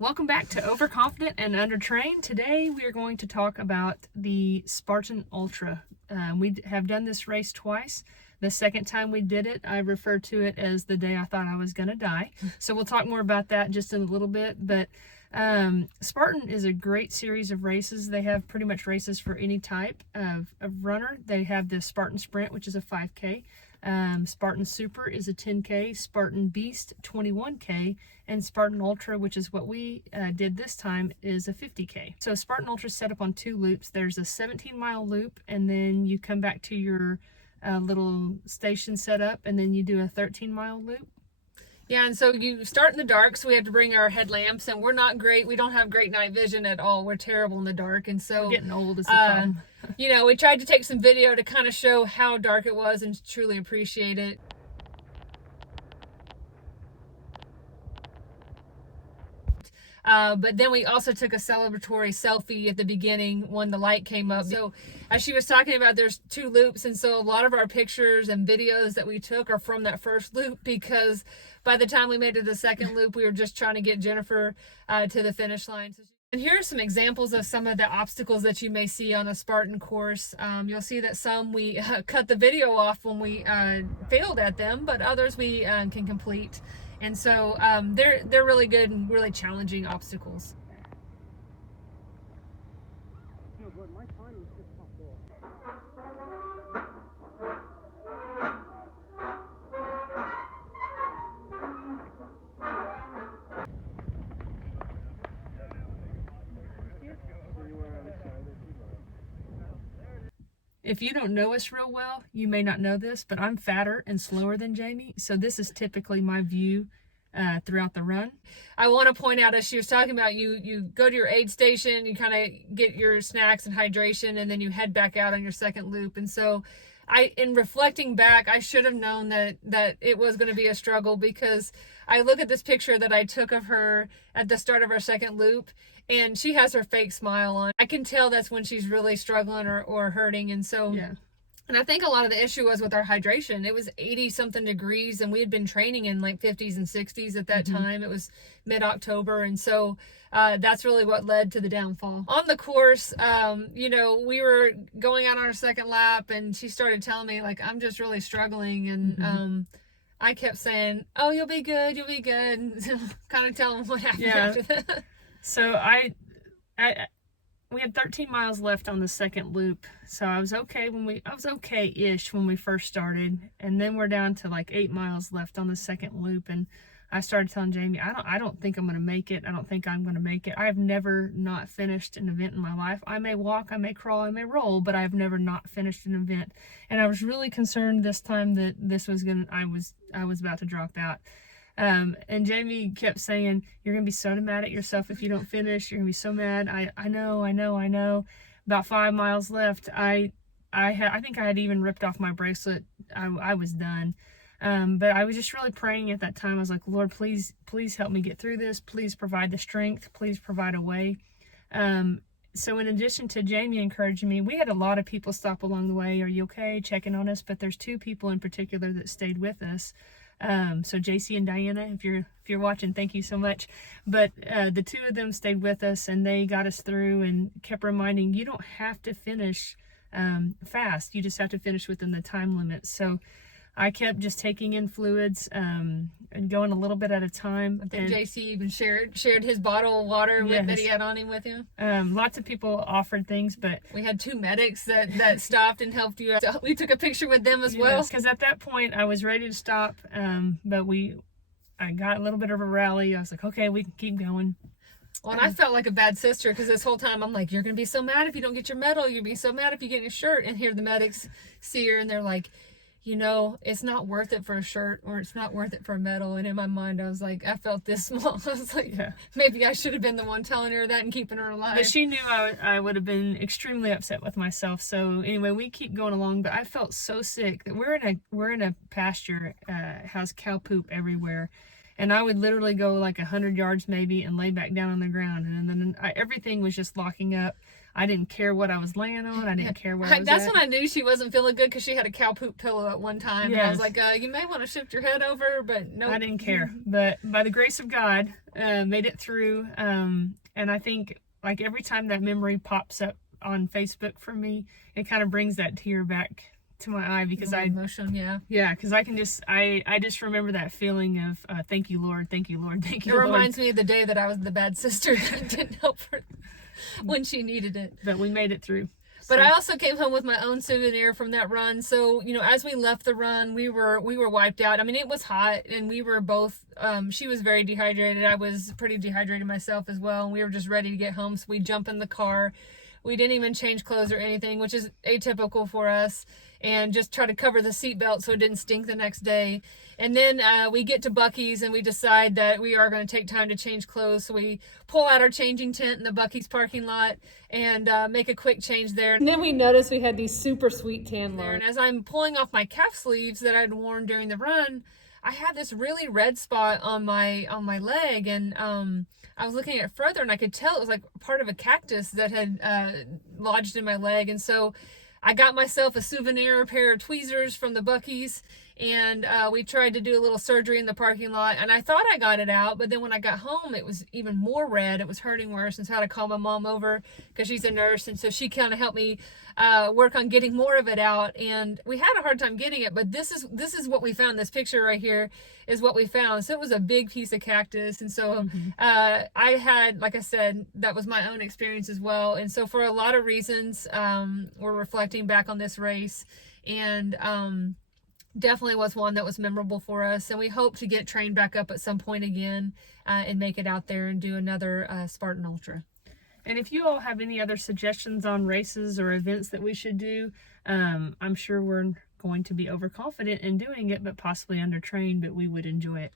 Welcome back to Overconfident and Undertrained. Today we are going to talk about the Spartan Ultra. We have done this race twice. The second time we did it, I referred to it as the day I thought I was going to die. So we'll talk more about that just in a little bit. But Spartan is a great series of races. They have pretty much races for any type of runner. They have the Spartan Sprint, which is a 5K. Spartan Super is a 10K, Spartan Beast 21K, and Spartan Ultra, which is what we did this time, is a 50K. So Spartan Ultra is set up on two loops. There's a 17-mile loop, and then you come back to your little station set up, and then you do a 13-mile loop. Yeah, and so you start in the dark, so we have to bring our headlamps, and we're not great. We don't have great night vision at all. We're terrible in the dark, and so we're getting old is the problem. You know, we tried to take some video to kind of show how dark it was and truly appreciate it. But then we also took a celebratory selfie at the beginning when the light came up. So as she was talking about, there's two loops, and so a lot of our pictures and videos that we took are from that first loop, because by the time we made it to the second loop, we were just trying to get Jennifer to the finish line. And here are some examples of some of the obstacles that you may see on a Spartan course. You'll see that some we cut the video off when we failed at them, but others we can complete. And so they're really good and really challenging obstacles. If you don't know us real well, you may not know this, but I'm fatter and slower than Jamie. So this is typically my view throughout the run. I want to point out, as she was talking about, you go to your aid station, you kind of get your snacks and hydration, and then you head back out on your second loop. And so in reflecting back, I should have known that it was going to be a struggle, because I look at this picture that I took of her at the start of our second loop, and she has her fake smile on. I can tell that's when she's really struggling or hurting. And so, yeah. And I think a lot of the issue was with our hydration. It was 80 something degrees, and we had been training in like 50s and 60s at that time. It was mid-October. And so that's really what led to the downfall. On the course, you know, we were going out on our second lap, and she started telling me, like, I'm just really struggling. And I kept saying, oh, you'll be good, and kind of telling what happened after that. So we had 13 miles left on the second loop, so I was okay-ish when we first started, and then we're down to like 8 miles left on the second loop, and I started telling Jamie, I don't think I'm going to make it. I don't think I'm going to make it. I have never not finished an event in my life. I may walk, I may crawl, I may roll, but I've never not finished an event. And I was really concerned this time that I was about to drop out. And Jamie kept saying, you're going to be so mad at yourself if you don't finish. You're going to be so mad. I know. About 5 miles left. I think I had even ripped off my bracelet. I was done. But I was just really praying at that time. I was like, Lord, please help me get through this. Please provide the strength. Please provide a way. So in addition to Jamie encouraging me, we had a lot of people stop along the way. Are you okay? Checking on us. But there's two people in particular that stayed with us. So JC and Diana, if you're watching, thank you so much. But the two of them stayed with us, and they got us through and kept reminding, you don't have to finish fast. You just have to finish within the time limit. So I kept just taking in fluids and going a little bit at a time. I think JC even shared his bottle of water that he had on him with him. Lots of people offered things, but we had two medics that stopped and helped you out. So we took a picture with them as well. Because at that point I was ready to stop, but I got a little bit of a rally. I was like, okay, we can keep going. Well, and I felt like a bad sister, because this whole time I'm like, you're going to be so mad if you don't get your medal. You're going to be so mad if you get your shirt. And here the medics see her, and they're like, you know, it's not worth it for a shirt, or it's not worth it for a medal. And in my mind, I was like, I felt this small. I was like, maybe I should have been the one telling her that and keeping her alive. But she knew I would have been extremely upset with myself. So anyway, we keep going along, but I felt so sick that we're in a pasture, has cow poop everywhere. And I would literally go like 100 yards maybe and lay back down on the ground. And then everything was just locking up. I didn't care what I was laying on. I didn't care where I was That's at. when I knew she wasn't feeling good, because she had a cow poop pillow at one time. Yes. And I was like, you may want to shift your head over, but no. I didn't care. But by the grace of God, made it through. And I think like every time that memory pops up on Facebook for me, it kind of brings that tear back to my eye because emotion, because I can just I just remember that feeling of thank you Lord, thank you Lord, thank you Lord. It reminds me of the day that I was the bad sister that didn't help her when she needed it. But we made it through. But I also came home with my own souvenir from that run. So, you know, as we left the run, we were wiped out. I mean, it was hot and we were both, she was very dehydrated. I was pretty dehydrated myself as well. And we were just ready to get home. So we jump in the car. We didn't even change clothes or anything, which is atypical for us, and just try to cover the seatbelt so it didn't stink the next day. And then we get to Buc-ee's and we decide that we are going to take time to change clothes. So we pull out our changing tent in the Buc-ee's parking lot and make a quick change there. And then we noticed we had these super sweet tan there. And as I'm pulling off my calf sleeves that I'd worn during the run, I had this really red spot on my leg, and I was looking at it further and I could tell it was like part of a cactus that had lodged in my leg. And so I got myself a souvenir pair of tweezers from the Buc-ee's, and we tried to do a little surgery in the parking lot, and I thought I got it out, but then when I got home it was even more red. It was hurting worse, and so I had to call my mom over because she's a nurse, and so she kind of helped me work on getting more of it out. And we had a hard time getting it, but this is what we found. This picture right here is what we found. So it was a big piece of cactus, and so I had, like I said, that was my own experience as well. And so for a lot of reasons, we're reflecting back on this race, and definitely was one that was memorable for us, and we hope to get trained back up at some point again and make it out there and do another Spartan Ultra. And if you all have any other suggestions on races or events that we should do, I'm sure we're going to be overconfident in doing it, but possibly undertrained, but we would enjoy it.